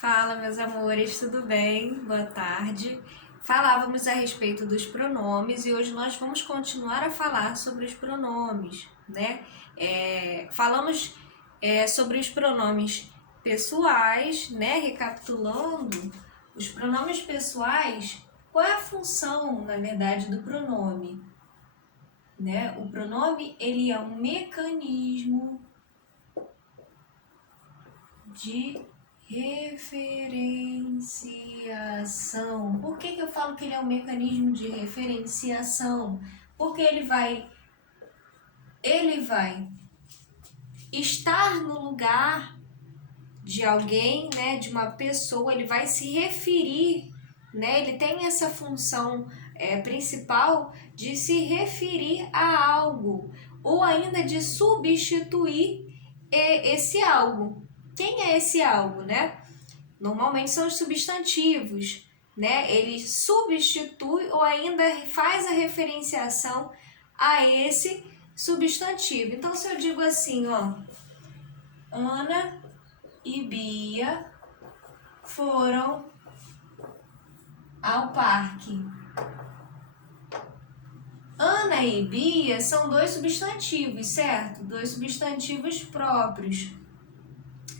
Fala, meus amores, tudo bem? Boa tarde. Falávamos a respeito dos pronomes e hoje nós vamos continuar a falar sobre os pronomes, né? Falamos sobre os pronomes pessoais, né? Recapitulando, os pronomes pessoais, qual é a função, na verdade, do pronome? Né? O pronome, ele é um mecanismo de referenciação. Por que eu falo que ele é um mecanismo de referenciação? Porque ele vai estar no lugar de alguém, né, de uma pessoa, ele vai se referir, né, ele tem essa função principal de se referir a algo, ou ainda de substituir esse algo. Quem é esse algo, né? Normalmente são os substantivos, né? Ele substitui ou ainda faz a referenciação a esse substantivo. Então, se eu digo assim, ó, Ana e Bia foram ao parque. Ana e Bia são dois substantivos, certo? Dois substantivos próprios.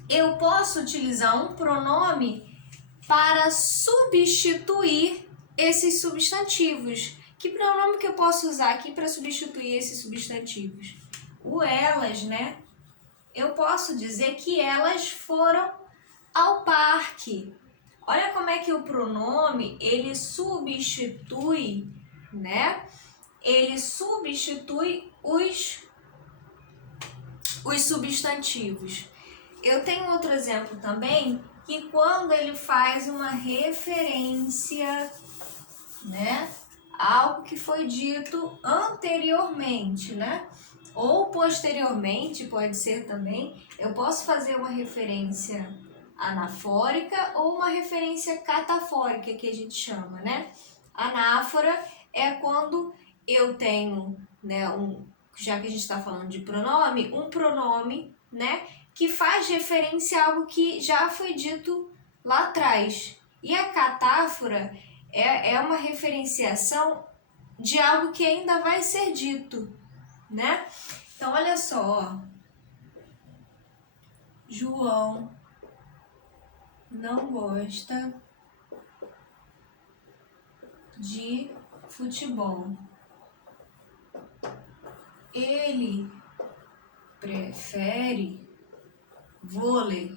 Eu posso utilizar um pronome para substituir esses substantivos. Que pronome que eu posso usar aqui para substituir esses substantivos? O elas, né? Eu posso dizer que elas foram ao parque. Olha como é que o pronome, ele substitui, né? Ele substitui os substantivos. Eu tenho outro exemplo também, que quando ele faz uma referência, né, a algo que foi dito anteriormente, né, ou posteriormente, pode ser também, eu posso fazer uma referência anafórica ou uma referência catafórica, que a gente chama, né. Anáfora é quando eu tenho, né, já que a gente está falando de pronome, um pronome, né, que faz referência a algo que já foi dito lá atrás. E a catáfora é uma referenciação de algo que ainda vai ser dito, né? Então, olha só, ó. João não gosta de futebol. Ele prefere vôlei.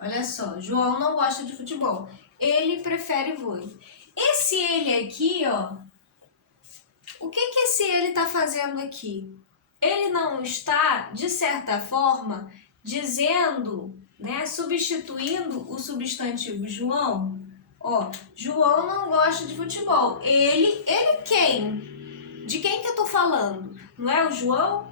Olha só, João não gosta de futebol. Ele prefere vôlei. Esse ele aqui, ó, o que esse ele está fazendo aqui? Ele não está, de certa forma, dizendo, né, substituindo o substantivo João. Ó, João não gosta de futebol. Ele quem? De quem que eu tô falando? Não é o João?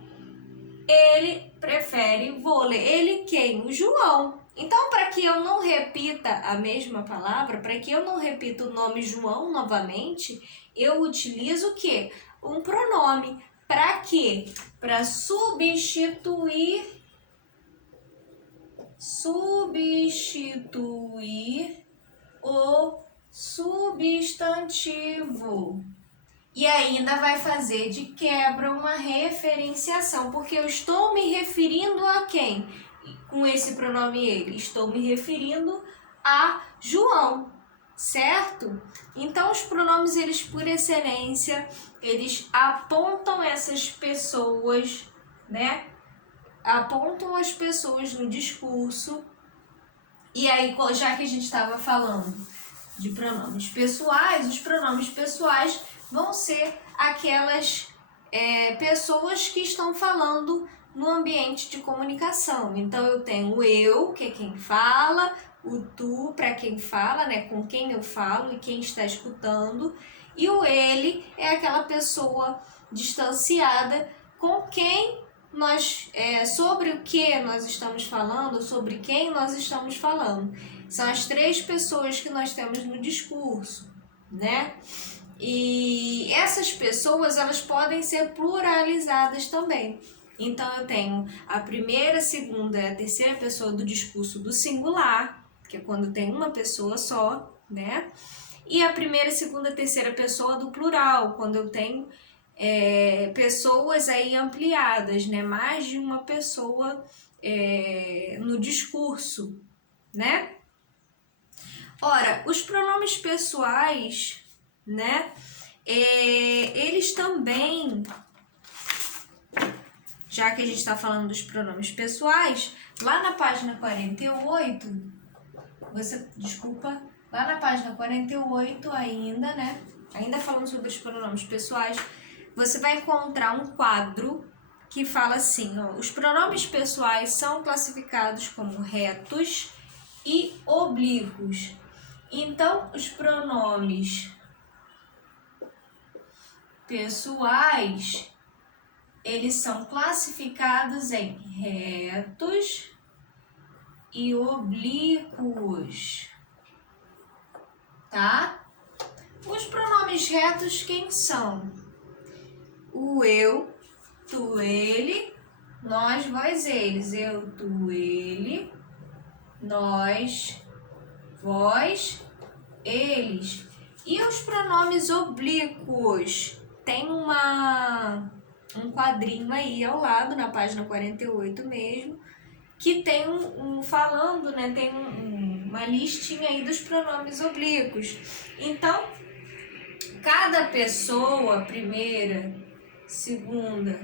Ele prefere vôlei. Ele quem? O João. Então, para que eu não repita a mesma palavra, para que eu não repita o nome João novamente, eu utilizo o quê? Um pronome. Para quê? Para substituir o substantivo. E ainda vai fazer de quebra uma referenciação, porque eu estou me referindo a quem? Com esse pronome ele, estou me referindo a João, certo? Então, os pronomes, eles por excelência, eles apontam essas pessoas, né? Apontam as pessoas no discurso. E aí, já que a gente estava falando de pronomes pessoais, os pronomes pessoais vão ser aquelas pessoas que estão falando no ambiente de comunicação. Então, eu tenho o eu, que é quem fala, o tu, para quem fala, né, com quem eu falo e quem está escutando, e o ele é aquela pessoa distanciada com quem nós, sobre o que nós estamos falando, sobre quem nós estamos falando. São as três pessoas que nós temos no discurso, né? E essas pessoas, elas podem ser pluralizadas também. Então, eu tenho a primeira, a segunda e a terceira pessoa do discurso do singular, que é quando tem uma pessoa só, né? E a primeira, segunda, terceira pessoa do plural, quando eu tenho pessoas aí ampliadas, né? Mais de uma pessoa no discurso, né? Ora, os pronomes pessoais, né? Eles também, já que a gente está falando dos pronomes pessoais, lá na página 48, lá na página 48 ainda, né? Ainda falando sobre os pronomes pessoais, você vai encontrar um quadro que fala assim, ó, os pronomes pessoais são classificados como retos e oblíquos. Então, os pronomes pessoais, eles são classificados em retos e oblíquos, tá? Os pronomes retos quem são? O eu, tu, ele, nós, vós, eles. Eu, tu, ele, nós, vós, eles. E os pronomes oblíquos? Tem um quadrinho aí ao lado, na página 48 mesmo, que tem falando, né? Tem uma listinha aí dos pronomes oblíquos. Então, cada pessoa, primeira, segunda,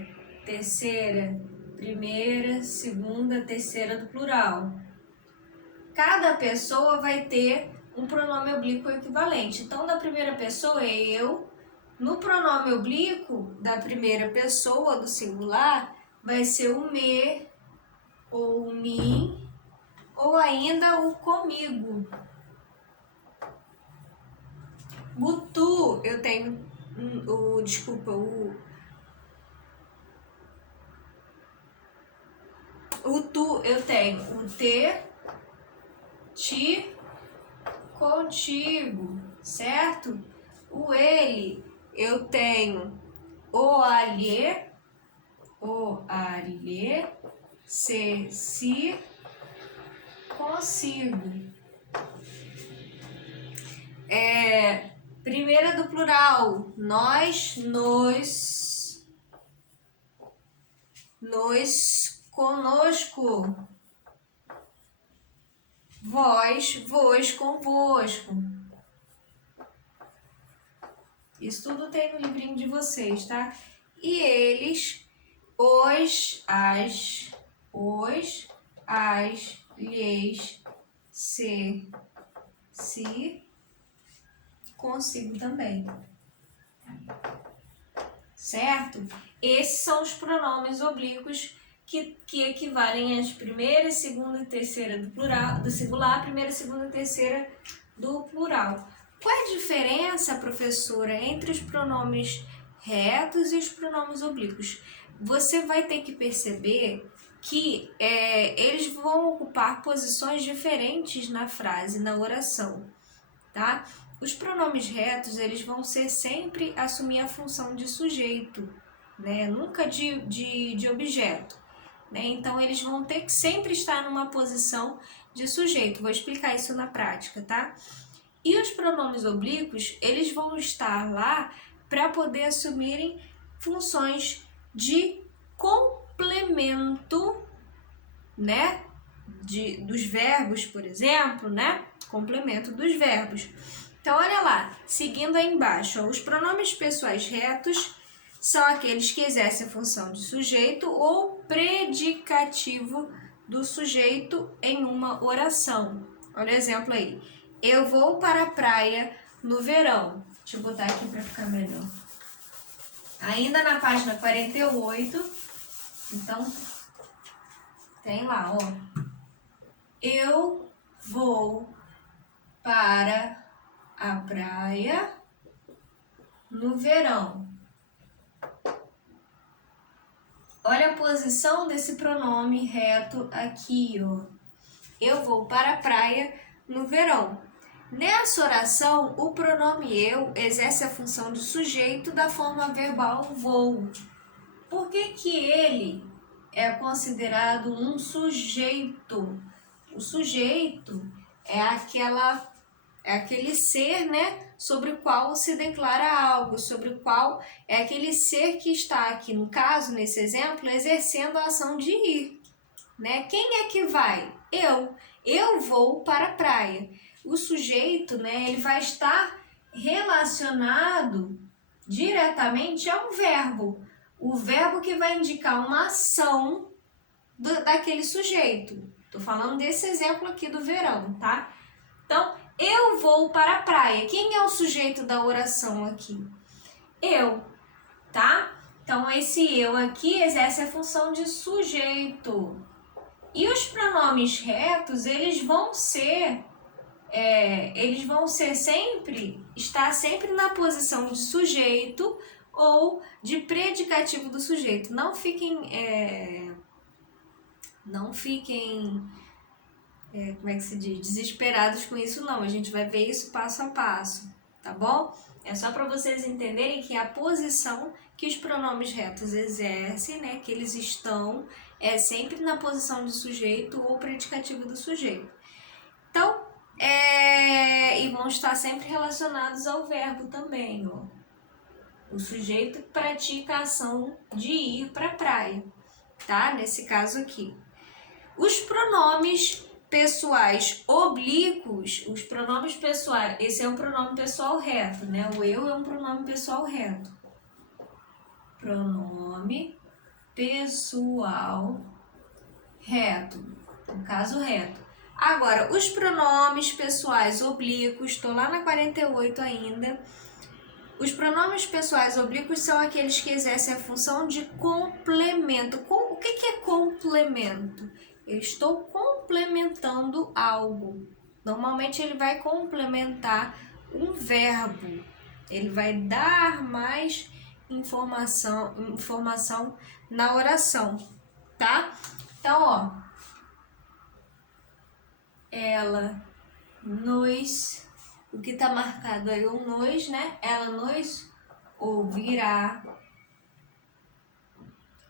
terceira, primeira, segunda, terceira do plural. Cada pessoa vai ter um pronome oblíquo equivalente. Então, da primeira pessoa é eu. No pronome oblíquo da primeira pessoa do singular vai ser o me, ou o mim, ou ainda o comigo. O tu, eu tenho o tu, eu tenho o te, ti, contigo, certo? O ele, eu tenho o alhe, se, si, consigo. Primeira do plural, nós, nos, conosco, vós, vos, convosco. Isso tudo tem no livrinho de vocês, tá? E eles, os, as, lhes, se, consigo também. Certo? Esses são os pronomes oblíquos que equivalem às primeira, segunda e terceira do plural, do singular, primeira, segunda e terceira do plural. Qual é a diferença, professora, entre os pronomes retos e os pronomes oblíquos? Você vai ter que perceber que eles vão ocupar posições diferentes na frase, na oração, tá? Os pronomes retos, eles vão ser sempre assumir a função de sujeito, né? Nunca de objeto, né? Então, eles vão ter que sempre estar numa posição de sujeito. Vou explicar isso na prática, tá? E os pronomes oblíquos, eles vão estar lá para poder assumirem funções de complemento, né? Dos verbos, por exemplo, né? Complemento dos verbos. Então, olha lá, seguindo aí embaixo, ó, os pronomes pessoais retos são aqueles que exercem a função de sujeito ou predicativo do sujeito em uma oração. Olha o exemplo aí. Eu vou para a praia no verão. Deixa eu botar aqui para ficar melhor. Ainda na página 48, então, tem lá, ó. Eu vou para a praia no verão. Olha a posição desse pronome reto aqui, ó. Eu vou para a praia no verão. Nessa oração, o pronome eu exerce a função de sujeito da forma verbal vou. Por que ele é considerado um sujeito? O sujeito é aquele ser, né, sobre o qual se declara algo, sobre o qual é aquele ser que está aqui, no caso, nesse exemplo, exercendo a ação de ir, né? Quem é que vai? Eu vou para a praia. O sujeito, né, ele vai estar relacionado diretamente a um verbo. O verbo que vai indicar uma ação daquele sujeito. Tô falando desse exemplo aqui do verão, tá? Então, eu vou para a praia. Quem é o sujeito da oração aqui? Eu, tá? Então, esse eu aqui exerce a função de sujeito. E os pronomes retos, eles vão estar sempre na posição de sujeito ou de predicativo do sujeito. Não fiquem como é que se diz? Desesperados com isso, não. A gente vai ver isso passo a passo, tá bom? É só para vocês entenderem que a posição que os pronomes retos exercem, né, que eles estão, é sempre na posição de sujeito ou predicativo do sujeito. Então, e vão estar sempre relacionados ao verbo também, ó. O sujeito pratica a ação de ir para a praia, tá? Nesse caso aqui. Os pronomes pessoais oblíquos, os pronomes pessoais, esse é um pronome pessoal reto, né? O eu é um pronome pessoal reto. Pronome pessoal reto, no caso reto. Agora, os pronomes pessoais oblíquos, estou lá na 48 ainda. Os pronomes pessoais oblíquos são aqueles que exercem a função de complemento. O que é complemento? Eu estou complementando algo. Normalmente ele vai complementar um verbo. Ele vai dar mais informação na oração, tá? Então, ó, ela, nos, o que tá marcado aí, o nos, né? Ela nos ouvirá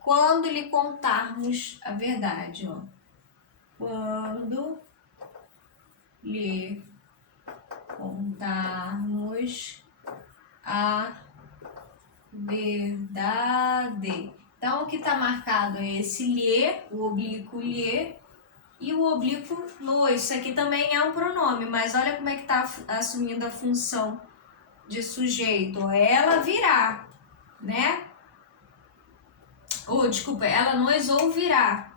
quando lhe contarmos a verdade, ó. Quando lhe contarmos a verdade. Então, o que está marcado é esse lhe, o oblíquo lhe e o oblíquo no. Isso aqui também é um pronome, mas olha como é que está assumindo a função de sujeito. Ela virá, né? Desculpa, ela nos ouvirá.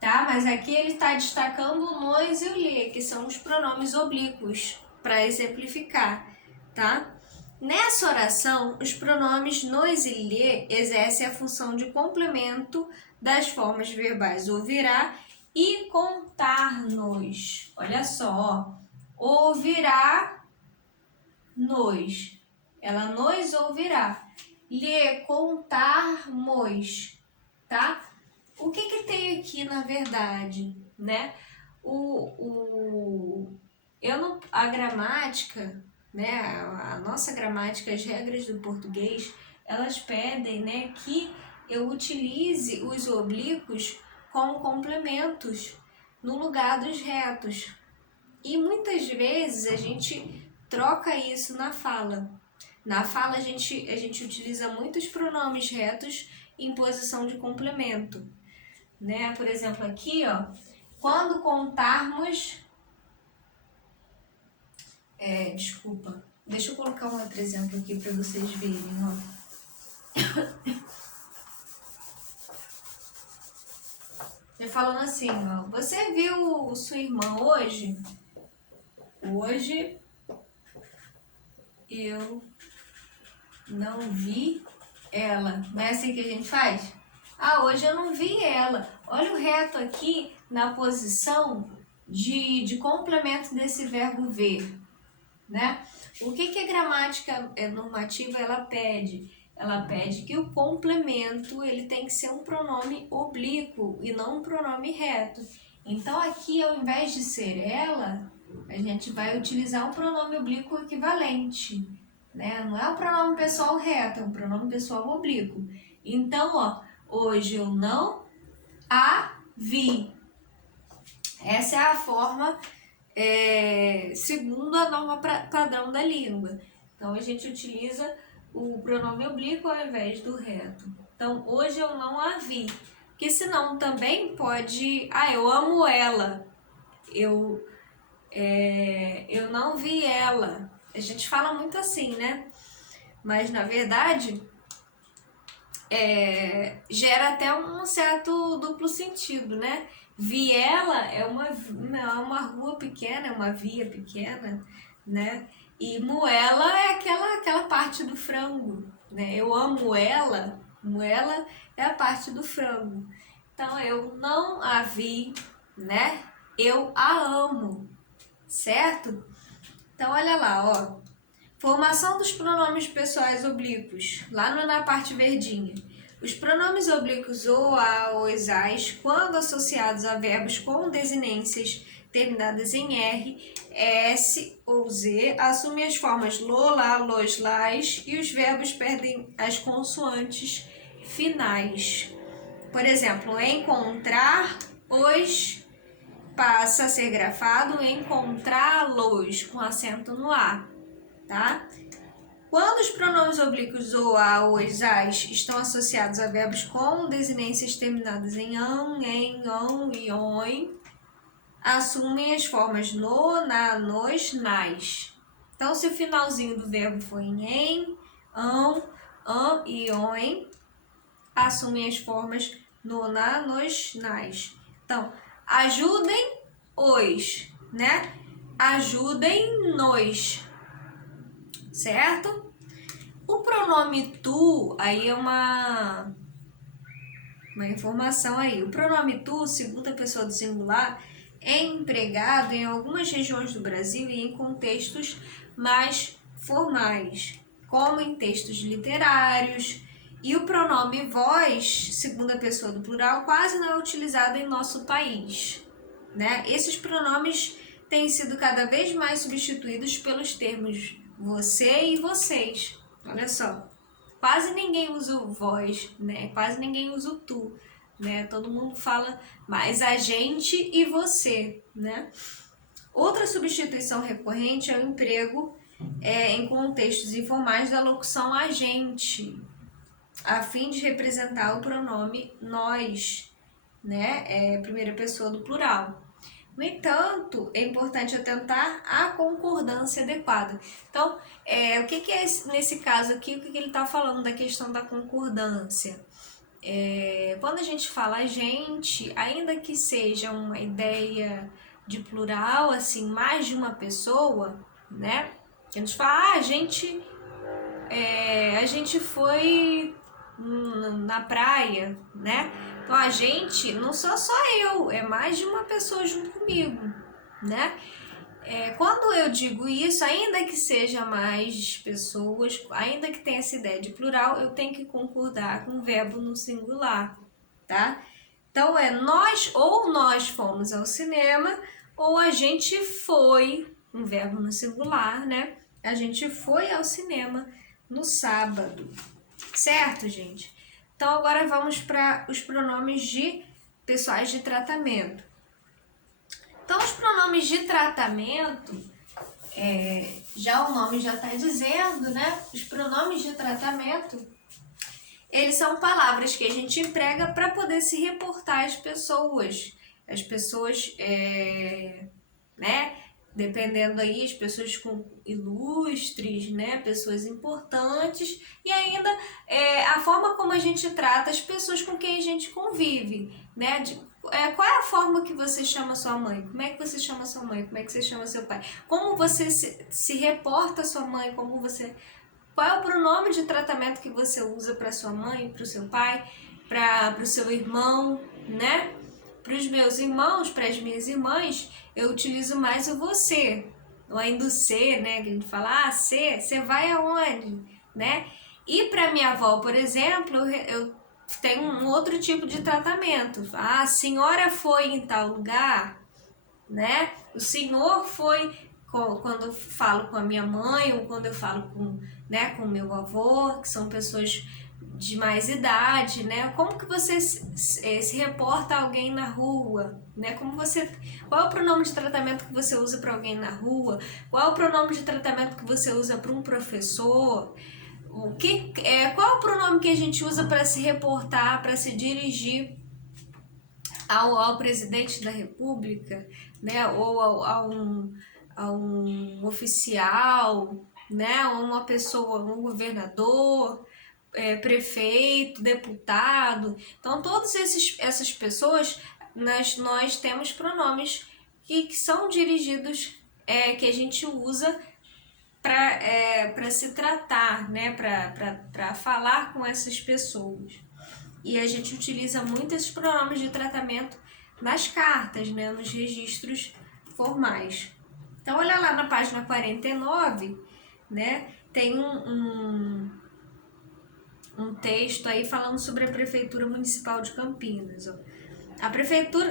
Tá? Mas aqui ele está destacando o nos e o lhe, que são os pronomes oblíquos, para exemplificar, tá? Nessa oração, os pronomes nos e lhe exercem a função de complemento das formas verbais ouvirá e contar-nos. Olha só, ouvirá-nos. Ela nos ouvirá. Lhe contarmos, tá? O que tem aqui, na verdade, né? A gramática, né? A nossa gramática, as regras do português, elas pedem, né, que eu utilize os oblíquos como complementos no lugar dos retos. E muitas vezes a gente troca isso na fala. Na fala a gente utiliza muitos pronomes retos em posição de complemento, né? Por exemplo, aqui, ó, quando contarmos... desculpa, deixa eu colocar um outro exemplo aqui para vocês verem, ó. Eu falando assim, ó, você viu sua irmã hoje? Hoje eu não vi ela. Não é assim que a gente faz? Hoje eu não vi ela. Olha o reto aqui na posição de complemento desse verbo ver, né? O que a gramática normativa ela pede? Ela pede que o complemento ele tem que ser um pronome oblíquo e não um pronome reto. Então aqui, ao invés de ser ela, a gente vai utilizar um pronome oblíquo equivalente, né? Não é um pronome pessoal reto, é um pronome pessoal oblíquo. Então, ó, hoje eu não a vi. Essa é a forma segundo a norma padrão da língua. Então, a gente utiliza o pronome oblíquo ao invés do reto. Então, hoje eu não a vi. Porque senão também pode... eu amo ela. Eu não vi ela. A gente fala muito assim, né? Mas, na verdade, gera até um certo duplo sentido, né? Viela é uma rua pequena, é uma via pequena, né? E moela é aquela parte do frango, né? Eu amo ela, moela é a parte do frango. Então, eu não a vi, né? Eu a amo, certo? Então, olha lá, ó. Formação dos pronomes pessoais oblíquos, lá na parte verdinha. Os pronomes oblíquos ou a ou as, quando associados a verbos com desinências terminadas em R, S ou Z, assumem as formas lo, lá, los, las e os verbos perdem as consoantes finais. Por exemplo, encontrar os passa a ser grafado encontrá-los com acento no A, tá? Quando os pronomes oblíquos ou a ou as estão associados a verbos com desinências terminadas em an, em, on e on, assumem as formas no, na, nos, nas. Então, se o finalzinho do verbo for em, an e on, assumem as formas no, na, nos, nas. Então, ajudem os, né? Ajudem-nos, certo? O pronome tu, aí é uma informação aí. O pronome tu, segunda pessoa do singular, é empregado em algumas regiões do Brasil e em contextos mais formais, como em textos literários. E o pronome vós, segunda pessoa do plural, quase não é utilizado em nosso país, né? Esses pronomes têm sido cada vez mais substituídos pelos termos você e vocês. Olha só, quase ninguém usa o vós, né? Quase ninguém usa o tu, né? Todo mundo fala mais a gente e você, né? Outra substituição recorrente é o emprego em contextos informais da locução a gente, a fim de representar o pronome nós, né? Primeira pessoa do plural. No entanto, é importante atentar à concordância adequada. Então, o que é nesse caso aqui, o que ele está falando da questão da concordância? Quando a gente fala a gente, ainda que seja uma ideia de plural, assim, mais de uma pessoa, né? A gente fala, a gente foi na praia, né? Então, a gente não sou só eu, é mais de uma pessoa junto comigo, né? Quando eu digo isso, ainda que seja mais pessoas, ainda que tenha essa ideia de plural, eu tenho que concordar com o verbo no singular, tá? Então, nós fomos ao cinema, ou a gente foi, um verbo no singular, né? A gente foi ao cinema no sábado, certo, gente? Então, agora vamos para os pronomes de pessoais de tratamento. Então, os pronomes de tratamento, já o nome já está dizendo, né? Os pronomes de tratamento, eles são palavras que a gente emprega para poder se reportar às pessoas. As pessoas, né? Dependendo aí, as pessoas ilustres, né? Pessoas importantes e ainda a forma como a gente trata as pessoas com quem a gente convive, né? Qual é a forma que você chama sua mãe? Como é que você chama sua mãe? Como é que você chama seu pai? Como você se reporta a sua mãe? Qual é o pronome de tratamento que você usa para sua mãe, para o seu pai, para o seu irmão, né? Para os meus irmãos, para as minhas irmãs, eu utilizo mais o você, ou ainda o você, né? Que a gente fala, você vai aonde, né? E para minha avó, por exemplo, eu tenho um outro tipo de tratamento. A senhora foi em tal lugar, né? O senhor foi, quando eu falo com a minha mãe, ou quando eu falo com meu avô, que são pessoas de mais idade, né? Como que você se reporta a alguém na rua, né? Qual é o pronome de tratamento que você usa para alguém na rua? Qual é o pronome de tratamento que você usa para um professor? Qual é o pronome que a gente usa para se reportar, para se dirigir ao presidente da República, né? Ou a um oficial, né? Ou uma pessoa, um governador, prefeito, deputado. Então, todas essas pessoas, nós temos pronomes que são dirigidos, que a gente usa para se tratar, né? Para falar com essas pessoas. E a gente utiliza muito esses pronomes de tratamento nas cartas, né? Nos registros formais. Então, olha lá na página 49, né? Tem um texto aí falando sobre a Prefeitura Municipal de Campinas. Ó.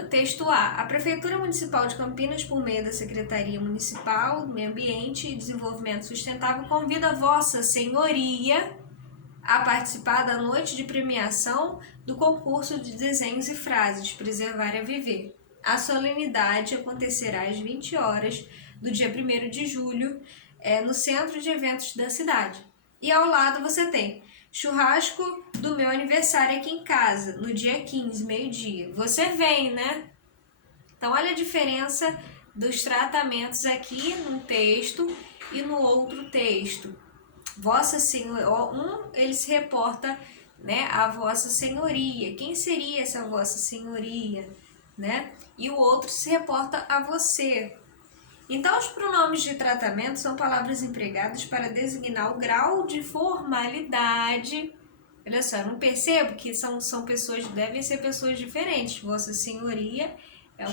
Texto A. A Prefeitura Municipal de Campinas, por meio da Secretaria Municipal do Meio Ambiente e Desenvolvimento Sustentável, convida Vossa Senhoria a participar da noite de premiação do concurso de desenhos e frases Preservar é Viver. A solenidade acontecerá às 20 horas do dia 1º de julho, no centro de eventos da cidade. E ao lado você tem churrasco do meu aniversário aqui em casa, no dia 15, meio-dia. Você vem, né? Então, olha a diferença dos tratamentos aqui num texto e no outro texto. Vossa Senhoria, ele se reporta, né, a Vossa Senhoria. Quem seria essa Vossa Senhoria, né? E o outro se reporta a você. Então, os pronomes de tratamento são palavras empregadas para designar o grau de formalidade. Olha só, eu não percebo que são pessoas, devem ser pessoas diferentes. Vossa Senhoria é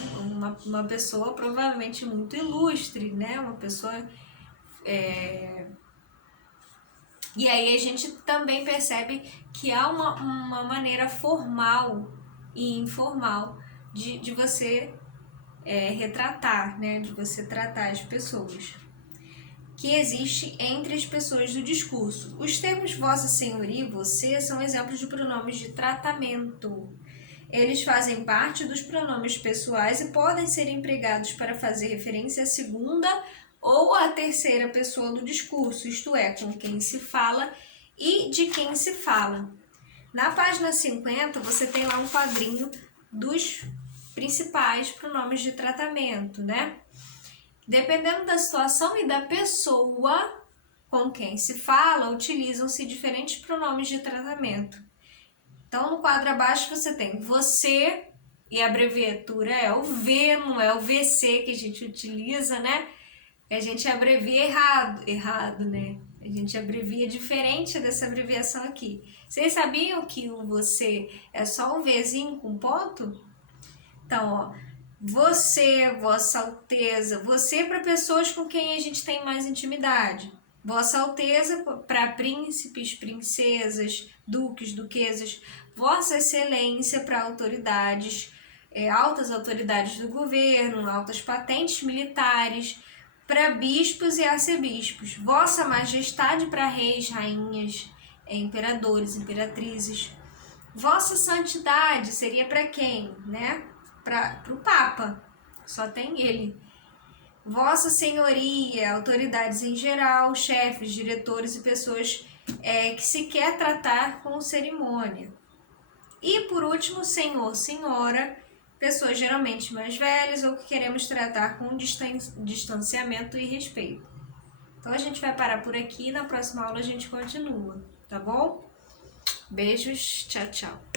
uma pessoa provavelmente muito ilustre, né? Uma pessoa... E aí a gente também percebe que há uma maneira formal e informal de você retratar, né? De você tratar as pessoas, que existe entre as pessoas do discurso. Os termos Vossa Senhoria e Você são exemplos de pronomes de tratamento. Eles fazem parte dos pronomes pessoais e podem ser empregados para fazer referência à segunda ou à terceira pessoa do discurso, isto é, com quem se fala e de quem se fala. Na página 50, você tem lá um quadrinho dos principais pronomes de tratamento, né? Dependendo da situação e da pessoa com quem se fala, utilizam-se diferentes pronomes de tratamento. Então, no quadro abaixo você tem você, e a abreviatura é o V, não é o VC que a gente utiliza, né? A gente abrevia errado, né? A gente abrevia diferente dessa abreviação aqui. Vocês sabiam que o você é só um Vzinho com ponto? Então, ó, você, Vossa Alteza, você para pessoas com quem a gente tem mais intimidade. Vossa Alteza para príncipes, princesas, duques, duquesas. Vossa Excelência para autoridades, altas autoridades do governo, altas patentes militares, para bispos e arcebispos. Vossa Majestade para reis, rainhas, imperadores, imperatrizes. Vossa Santidade seria para quem, né? Para o Papa, só tem ele. Vossa Senhoria, autoridades em geral, chefes, diretores e pessoas que se quer tratar com cerimônia. E por último, senhor, senhora, pessoas geralmente mais velhas ou que queremos tratar com distanciamento e respeito. Então a gente vai parar por aqui, na próxima aula a gente continua, tá bom? Beijos, tchau, tchau.